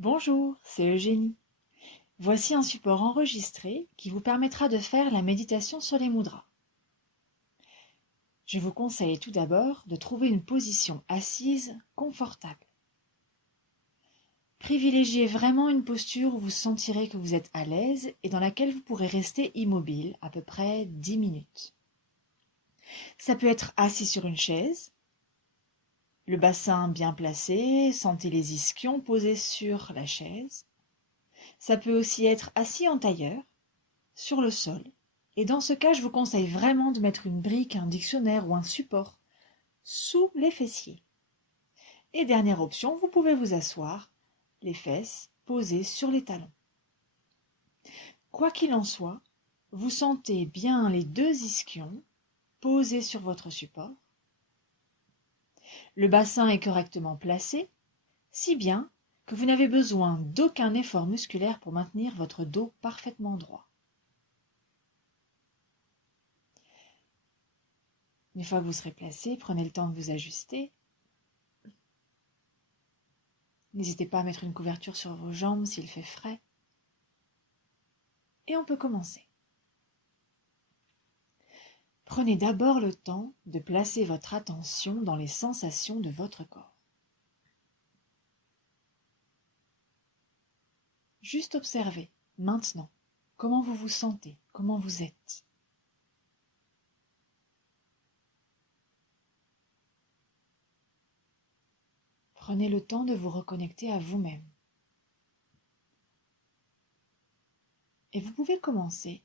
Bonjour, c'est Eugénie. Voici un support enregistré qui vous permettra de faire la méditation sur les mudras. Je vous conseille tout d'abord de trouver une position assise confortable. Privilégiez vraiment une posture où vous sentirez que vous êtes à l'aise et dans laquelle vous pourrez rester immobile à peu près 10 minutes. Ça peut être assis sur une chaise, le bassin bien placé, sentez les ischions posés sur la chaise. Ça peut aussi être assis en tailleur, sur le sol, et dans ce cas, je vous conseille vraiment de mettre une brique, un dictionnaire ou un support sous les fessiers. Et dernière option, vous pouvez vous asseoir, les fesses posées sur les talons. Quoi qu'il en soit, vous sentez bien les deux ischions posés sur votre support. Le bassin est correctement placé, si bien que vous n'avez besoin d'aucun effort musculaire pour maintenir votre dos parfaitement droit. Une fois que vous serez placé, prenez le temps de vous ajuster. N'hésitez pas à mettre une couverture sur vos jambes s'il fait frais. Et on peut commencer. Prenez d'abord le temps de placer votre attention dans les sensations de votre corps. Juste observez, maintenant, comment vous vous sentez, comment vous êtes. Prenez le temps de vous reconnecter à vous-même. Et vous pouvez commencer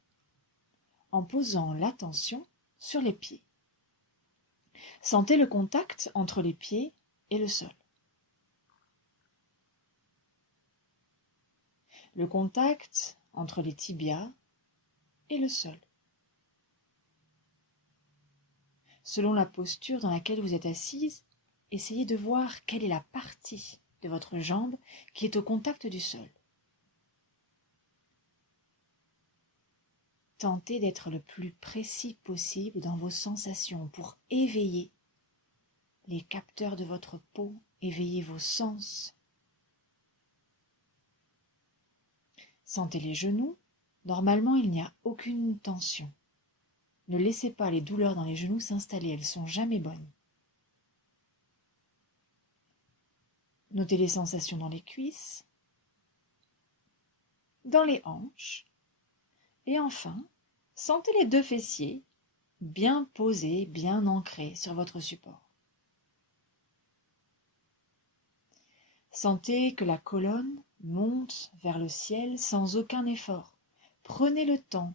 en posant l'attention sur les pieds. Sentez le contact entre les pieds et le sol. Le contact entre les tibias et le sol. Selon la posture dans laquelle vous êtes assise, essayez de voir quelle est la partie de votre jambe qui est au contact du sol. Tentez d'être le plus précis possible dans vos sensations pour éveiller les capteurs de votre peau, éveiller vos sens. Sentez les genoux. Normalement, il n'y a aucune tension. Ne laissez pas les douleurs dans les genoux s'installer, elles ne sont jamais bonnes. Notez les sensations dans les cuisses, dans les hanches, et enfin, sentez les deux fessiers bien posés, bien ancrés sur votre support. Sentez que la colonne monte vers le ciel sans aucun effort. Prenez le temps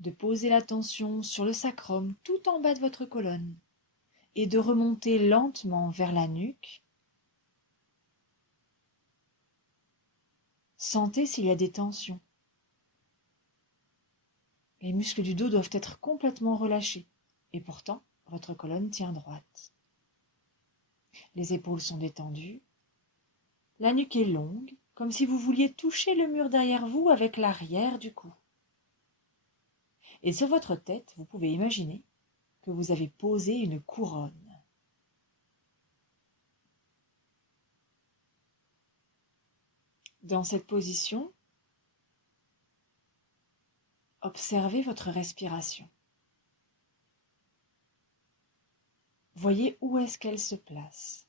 de poser l'attention sur le sacrum tout en bas de votre colonne et de remonter lentement vers la nuque. Sentez s'il y a des tensions. Les muscles du dos doivent être complètement relâchés et pourtant votre colonne tient droite. Les épaules sont détendues. La nuque est longue, comme si vous vouliez toucher le mur derrière vous avec l'arrière du cou. Et sur votre tête, vous pouvez imaginer que vous avez posé une couronne. Dans cette position, observez votre respiration. Voyez où est-ce qu'elle se place.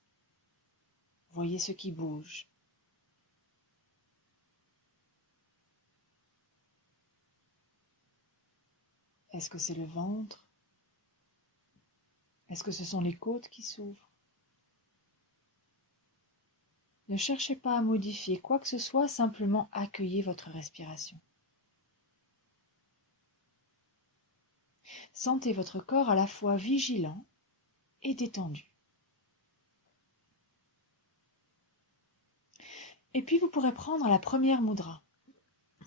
Voyez ce qui bouge. Est-ce que c'est le ventre? Est-ce que ce sont les côtes qui s'ouvrent? Ne cherchez pas à modifier quoi que ce soit, simplement accueillez votre respiration. Sentez votre corps à la fois vigilant et détendu. Et puis vous pourrez prendre la première mudra,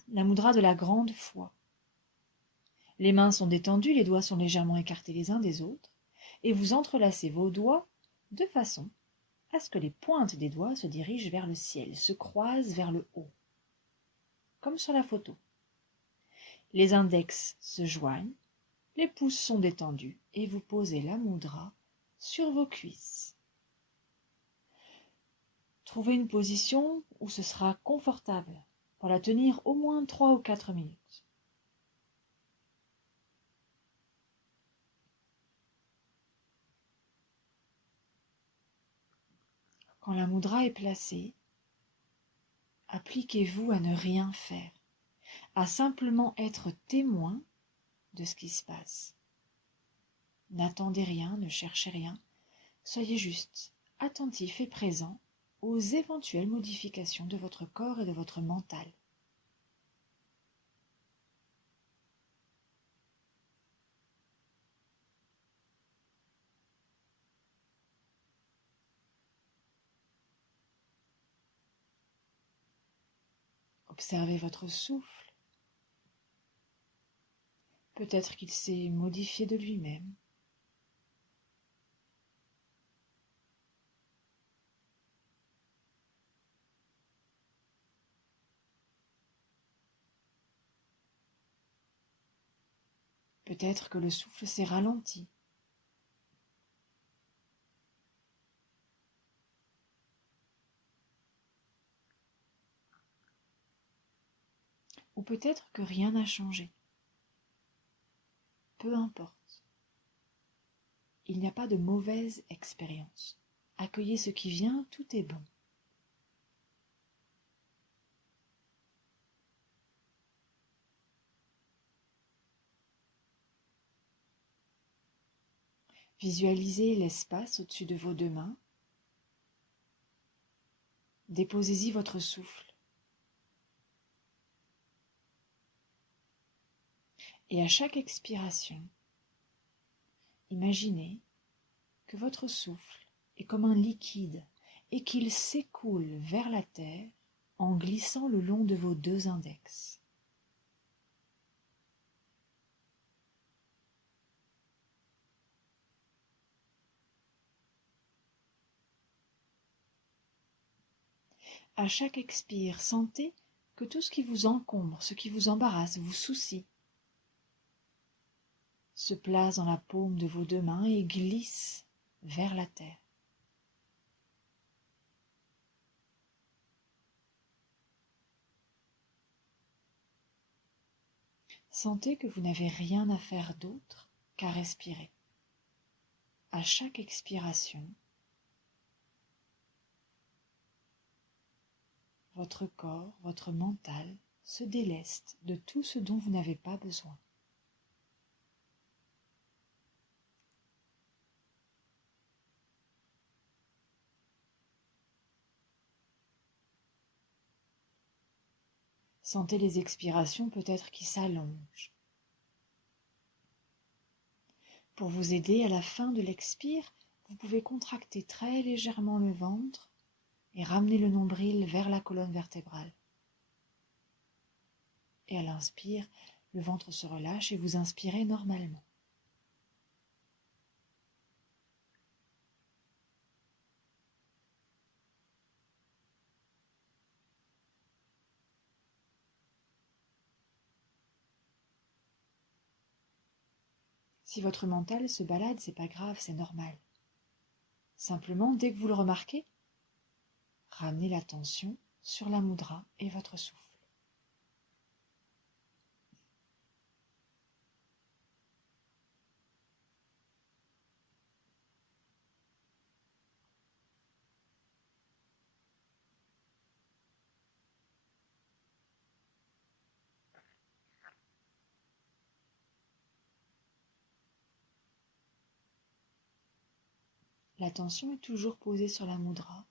la mudra de la grande foi. Les mains sont détendues, les doigts sont légèrement écartés les uns des autres, et vous entrelacez vos doigts de façon à ce que les pointes des doigts se dirigent vers le ciel, se croisent vers le haut, comme sur la photo. Les index se joignent, les pouces sont détendus, et vous posez la mudra sur vos cuisses. Trouvez une position où ce sera confortable pour la tenir au moins 3 ou 4 minutes. Quand la mudra est placée, appliquez-vous à ne rien faire, à simplement être témoin de ce qui se passe. N'attendez rien, ne cherchez rien, soyez juste attentif et présent aux éventuelles modifications de votre corps et de votre mental. Observez votre souffle. Peut-être qu'il s'est modifié de lui-même. Peut-être que le souffle s'est ralenti. Ou peut-être que rien n'a changé. Peu importe. Il n'y a pas de mauvaise expérience. Accueillez ce qui vient, tout est bon. Visualisez l'espace au-dessus de vos 2 mains. Déposez-y votre souffle. Et à chaque expiration, imaginez que votre souffle est comme un liquide et qu'il s'écoule vers la terre en glissant le long de vos 2 index. À chaque expire, sentez que tout ce qui vous encombre, ce qui vous embarrasse, vous soucie, se place dans la paume de vos 2 mains et glisse vers la terre. Sentez que vous n'avez rien à faire d'autre qu'à respirer. À chaque expiration, votre corps, votre mental se déleste de tout ce dont vous n'avez pas besoin. Sentez les expirations peut-être qui s'allongent. Pour vous aider, à la fin de l'expire, vous pouvez contracter très légèrement le ventre et ramener le nombril vers la colonne vertébrale. Et à l'inspire, le ventre se relâche et vous inspirez normalement. Si votre mental se balade, c'est pas grave, c'est normal. Simplement, dès que vous le remarquez, ramenez l'attention sur la mudra et votre souffle. L'attention est toujours posée sur la mudra.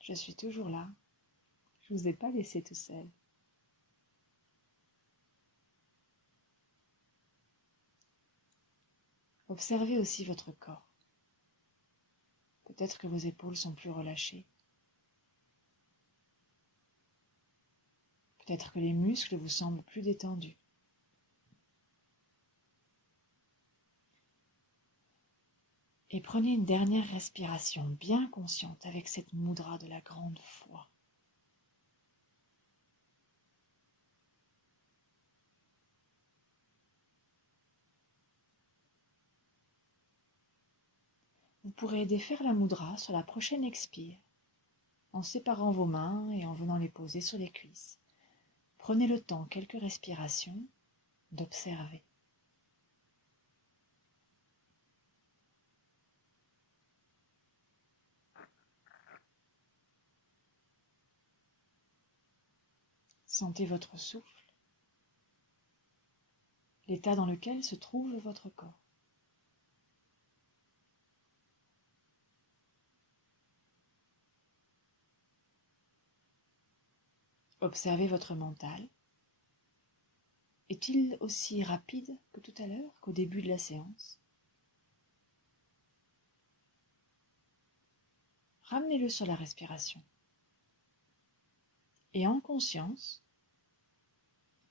Je suis toujours là. Je ne vous ai pas laissé tout seul. Observez aussi votre corps. Peut-être que vos épaules sont plus relâchées. Peut-être que les muscles vous semblent plus détendus. Et prenez une dernière respiration bien consciente avec cette mudra de la grande foi. Vous pourrez défaire la mudra sur la prochaine expire, en séparant vos mains et en venant les poser sur les cuisses. Prenez le temps, quelques respirations, d'observer. Sentez votre souffle, l'état dans lequel se trouve votre corps. Observez votre mental. Est-il aussi rapide que tout à l'heure, qu'au début de la séance? Ramenez-le sur la respiration. Et en conscience,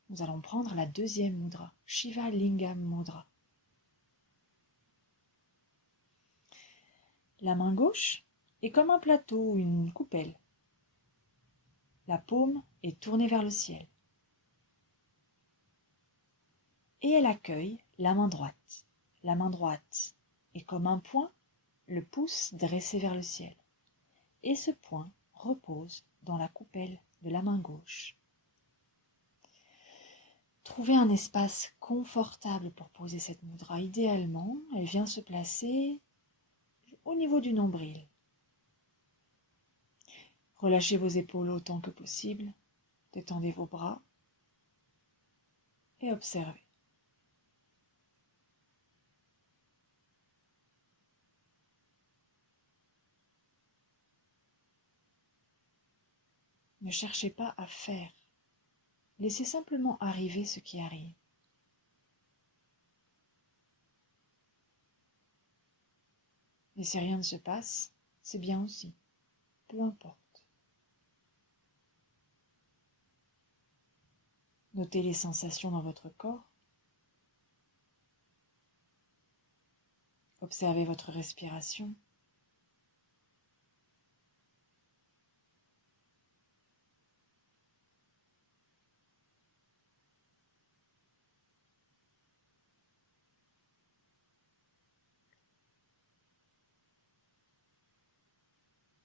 nous allons prendre la deuxième mudra, Shiva Lingam Mudra. La main gauche est comme un plateau ou une coupelle. La paume est tournée vers le ciel. Et elle accueille la main droite. La main droite est comme un point, le pouce dressé vers le ciel. Et ce point repose dans la coupelle de la main gauche. Trouvez un espace confortable pour poser cette mudra. Idéalement, elle vient se placer au niveau du nombril. Relâchez vos épaules autant que possible, détendez vos bras et observez. Ne cherchez pas à faire, laissez simplement arriver ce qui arrive. Et si rien ne se passe, c'est bien aussi, peu importe. Notez les sensations dans votre corps. Observez votre respiration.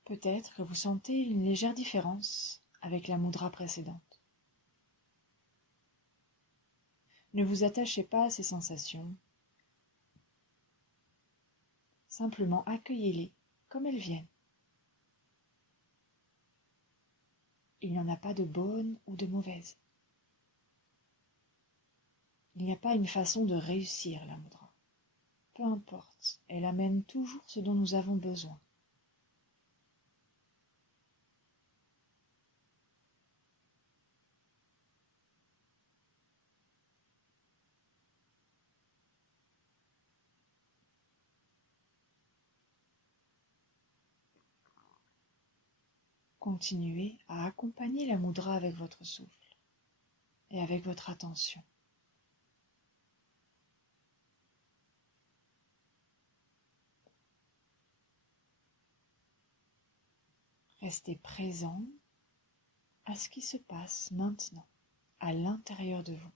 Peut-être que vous sentez une légère différence avec la mudra précédente. Ne vous attachez pas à ces sensations. Simplement accueillez-les comme elles viennent. Il n'y en a pas de bonne ou de mauvaise. Il n'y a pas une façon de réussir la mudra. Peu importe, elle amène toujours ce dont nous avons besoin. Continuez à accompagner la mudra avec votre souffle et avec votre attention. Restez présent à ce qui se passe maintenant, à l'intérieur de vous.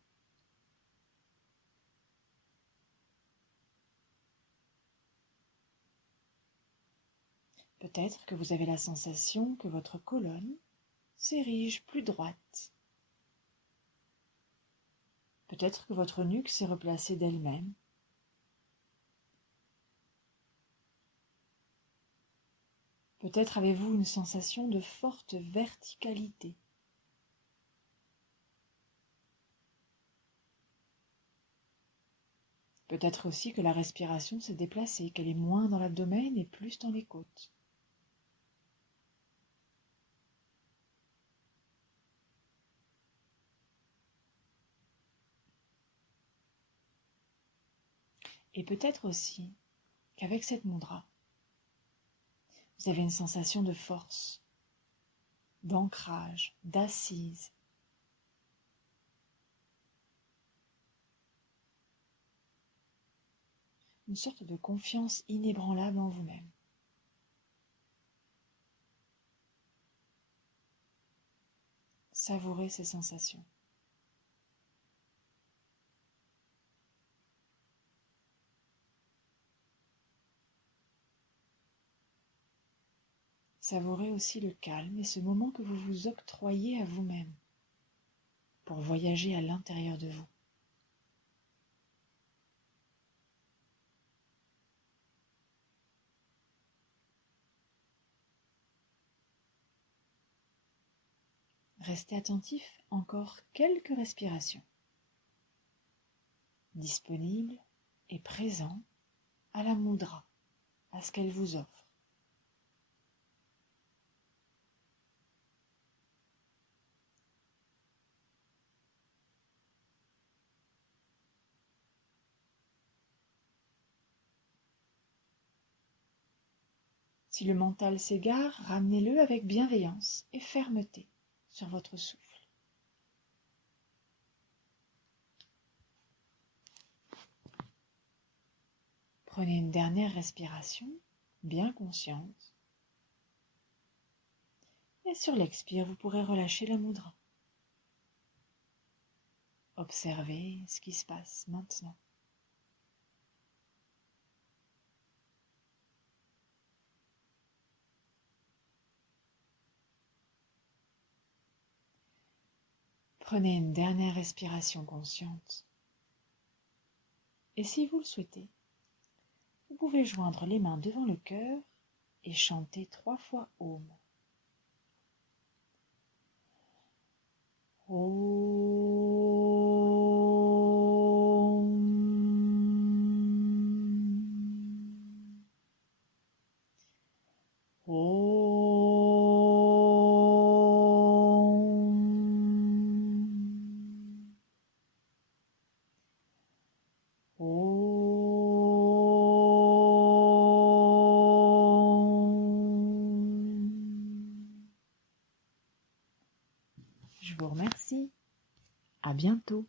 Peut-être que vous avez la sensation que votre colonne s'érige plus droite. Peut-être que votre nuque s'est replacée d'elle-même. Peut-être avez-vous une sensation de forte verticalité. Peut-être aussi que la respiration s'est déplacée, qu'elle est moins dans l'abdomen et plus dans les côtes. Et peut-être aussi qu'avec cette mudra, vous avez une sensation de force, d'ancrage, d'assise. Une sorte de confiance inébranlable en vous-même. Savourez ces sensations. Savourez aussi le calme et ce moment que vous vous octroyez à vous-même pour voyager à l'intérieur de vous. Restez attentif encore quelques respirations, disponible et présent à la mudra, à ce qu'elle vous offre. Si le mental s'égare, ramenez-le avec bienveillance et fermeté sur votre souffle. Prenez une dernière respiration, bien consciente. Et sur l'expire, vous pourrez relâcher la mudra. Observez ce qui se passe maintenant. Prenez une dernière respiration consciente. Et si vous le souhaitez, vous pouvez joindre les mains devant le cœur et chanter 3 fois Om. Je vous remercie. À bientôt.